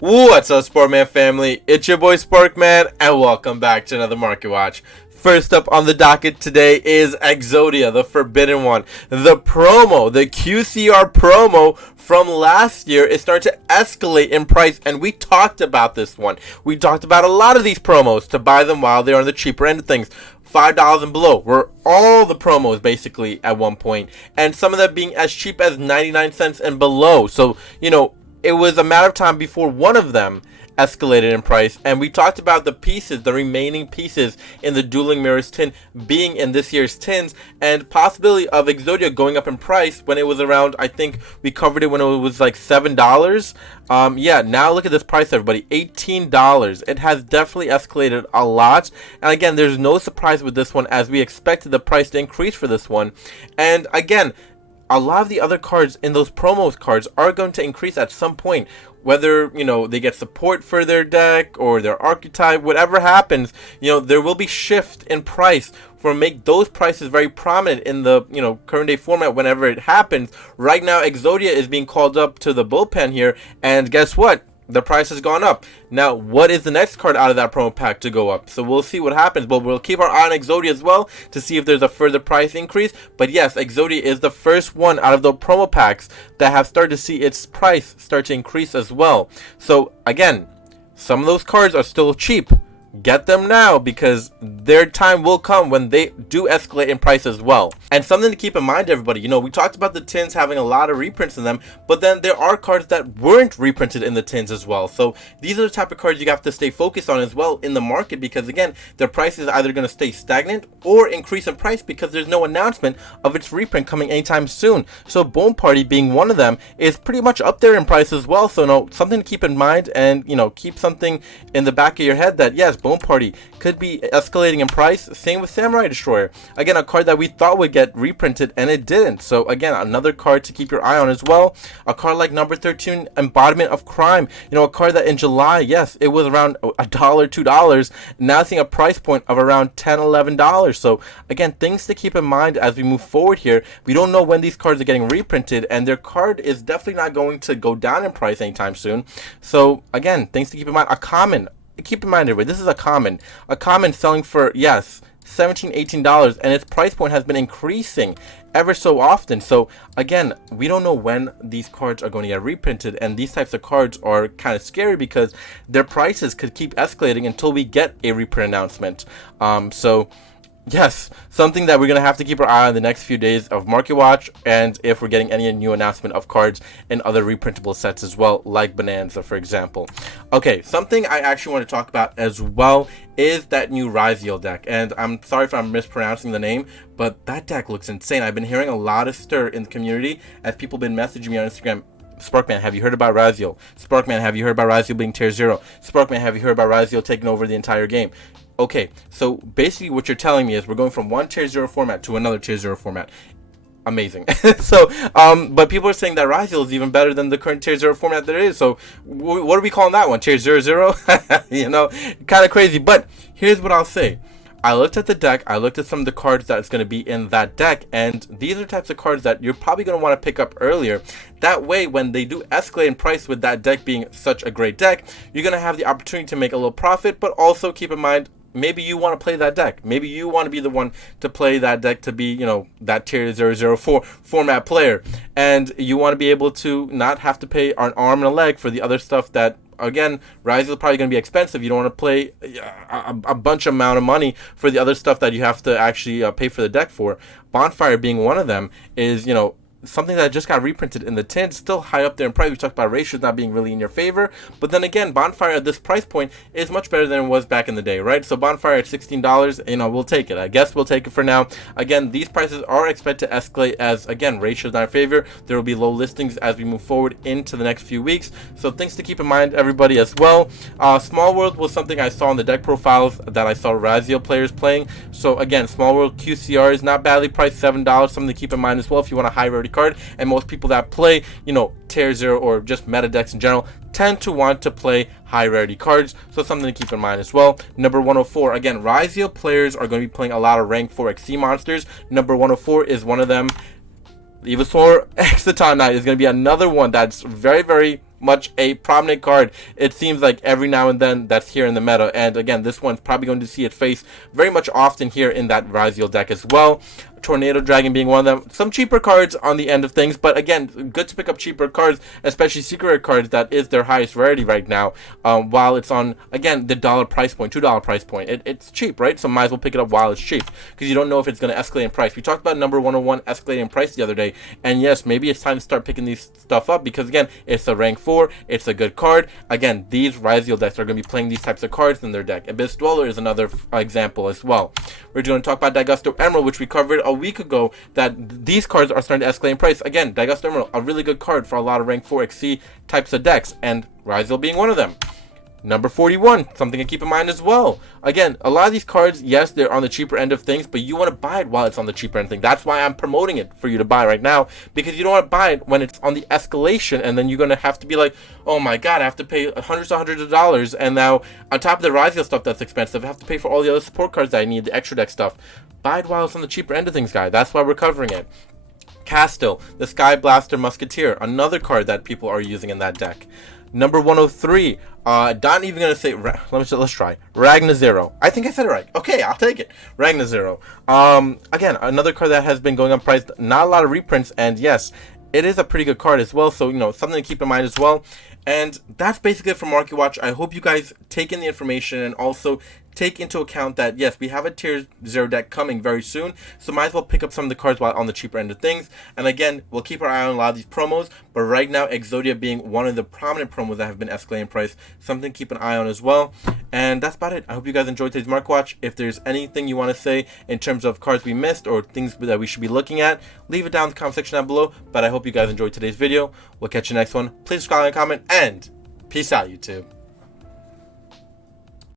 What's up, Sportman family? It's your boy Sparkman, and welcome back to another Market Watch. First up on the docket today is Exodia, the Forbidden One. The promo, the QCR promo from last year is starting to escalate in price, and we talked about this one. We talked about a lot of these promos to buy them while they're on the cheaper end of things. $5 and below were all the promos basically at one point, and some of them being as cheap as 99 cents and below. So, it was a matter of time before one of them escalated in price, and we talked about the pieces, the remaining pieces in the Dueling Mirrors tin being in this year's tins, and possibility of Exodia going up in price when it was around, I think we covered it when it was like $7. Yeah, now look at this price, everybody, $18. It has definitely escalated a lot, and again, there's no surprise with this one as we expected the price to increase for this one. And again, a lot of the other cards in those promos cards are going to increase at some point, whether they get support for their deck or their archetype. Whatever happens, there will be shift in price for make those prices very prominent in the current day format whenever it happens. Right now Exodia is being called up to the bullpen here, and guess what? The price has gone up. Now, what is the next card out of that promo pack to go up? So we'll see what happens, but we'll keep our eye on Exodia as well to see if there's a further price increase. But yes, Exodia is the first one out of the promo packs that have started to see its price start to increase as well. So again, some of those cards are still cheap. Get them now, because their time will come when they do escalate in price as well. And something to keep in mind, everybody, we talked about the tins having a lot of reprints in them, but then there are cards that weren't reprinted in the tins as well. So these are the type of cards you have to stay focused on as well in the market, because again, their price is either going to stay stagnant or increase in price because there's no announcement of its reprint coming anytime soon. So Bone Party being one of them is pretty much up there in price as well. So something to keep in mind, and keep something in the back of your head that yes, Bone Party could be escalating in price. Same with Samurai Destroyer. Again, a card that we thought would get reprinted and it didn't. So again, another card to keep your eye on as well. A card like number 13, Embodiment of Crime. A card that in July, yes, it was around $1, $2. Now seeing a price point of around $10, $11. So again, things to keep in mind as we move forward here. We don't know when these cards are getting reprinted, and their card is definitely not going to go down in price anytime soon. So again, things to keep in mind. A common. Keep in mind, everybody, this is a common selling for, yes, $17, $18, and its price point has been increasing ever so often. So again, we don't know when these cards are going to get reprinted, and these types of cards are kind of scary because their prices could keep escalating until we get a reprint announcement. So yes, something that we're going to have to keep our eye on the next few days of Market Watch, and if we're getting any new announcement of cards and other reprintable sets as well, like Bonanza, for example. Okay, something I actually want to talk about as well is that new RYZEAL deck, and I'm sorry if I'm mispronouncing the name, but that deck looks insane. I've been hearing a lot of stir in the community as people have been messaging me on Instagram. Sparkman, have you heard about RYZEAL? Sparkman, have you heard about RYZEAL being tier 0? Sparkman, have you heard about RYZEAL taking over the entire game? Okay, so basically what you're telling me is we're going from one tier 0 format to another tier 0 format. Amazing. So, but people are saying that RYZEAL is even better than the current tier 0 format there is. So, what are we calling that one? Tier 0? Kind of crazy. But here's what I'll say. I looked at the deck, I looked at some of the cards that's going to be in that deck, and these are types of cards that you're probably going to want to pick up earlier. That way, when they do escalate in price with that deck being such a great deck, you're going to have the opportunity to make a little profit, but also keep in mind, maybe you want to play that deck. Maybe you want to be the one to play that deck to be, that tier 004 format player. And you want to be able to not have to pay an arm and a leg for the other stuff that, again, RYZEAL is probably going to be expensive. You don't want to play a bunch amount of money for the other stuff that you have to actually pay for the deck for. Bonfire being one of them is, something that just got reprinted in the tin, still high up there in price. We talked about ratios not being really in your favor, but then again, Bonfire at this price point is much better than it was back in the day, right? So Bonfire at $16, we'll take it. I guess we'll take it for now. Again, these prices are expected to escalate as, again, ratios not in favor. There will be low listings as we move forward into the next few weeks. So things to keep in mind, everybody, as well. Small World was something I saw in the deck profiles that I saw RYZEAL players playing. So again, Small World QCR is not badly priced, $7. Something to keep in mind as well if you want a high rarity card. And most people that play, tier 0 or just meta decks in general tend to want to play high rarity cards, so something to keep in mind as well. Number 104, again, RYZEAL players are going to be playing a lot of rank 4 XC monsters. Number 104 is one of them. The Evosaur Exciton Knight is going to be another one that's very, very much a prominent card. It seems like every now and then that's here in the meta, and again, this one's probably going to see its face very much often here in that RYZEAL deck as well. Tornado Dragon being one of them. Some cheaper cards on the end of things, but again, good to pick up cheaper cards, especially secret cards. That is their highest rarity right now, while it's on, again, the $1 price point, $2 price point. It's cheap, right? So might as well pick it up while it's cheap, because you don't know if it's going to escalate in price. We talked about number 101 escalating in price the other day, and yes, maybe it's time to start picking these stuff up, because again, it's a rank 4, it's a good card. Again, these RYZEAL decks are going to be playing these types of cards in their deck. Abyss Dweller is another example as well. We're going to talk about Daigusto Emerald, which we covered a week ago, that these cards are starting to escalate in price. Again, Daigusto Emerald, a really good card for a lot of rank 4 XC types of decks, and RYZEAL being one of them. Number 41, something to keep in mind as well. Again, a lot of these cards, yes, they're on the cheaper end of things, but you want to buy it while it's on the cheaper end of things. That's why I'm promoting it for you to buy right now, because you don't want to buy it when it's on the escalation, and then you're going to have to be like, oh my god, I have to pay hundreds of dollars, and now on top of the RYZEAL stuff that's expensive, I have to pay for all the other support cards that I need, the extra deck stuff. Buy it while it's on the cheaper end of things, guys. That's why we're covering it. Castle, the Sky Blaster Musketeer, another card that people are using in that deck. Number 103, not even gonna say, let's try RYZEAL. I think I said it right. Okay, I'll take it. RYZEAL. Again, another card that has been going up price, not a lot of reprints, and yes, it is a pretty good card as well, so you know, something to keep in mind as well. And that's basically it for Market Watch. I hope you guys take in the information and also take into account that, yes, we have a tier 0 deck coming very soon, so might as well pick up some of the cards while on the cheaper end of things. And again, we'll keep our eye on a lot of these promos, but right now, EXODIA being one of the prominent promos that have been escalating in price, something to keep an eye on as well. And that's about it. I hope you guys enjoyed today's Market Watch. If there's anything you want to say in terms of cards we missed or things that we should be looking at, leave it down in the comment section down below. But I hope you guys enjoyed today's video. We'll catch you next one. Please subscribe and comment, and peace out, YouTube.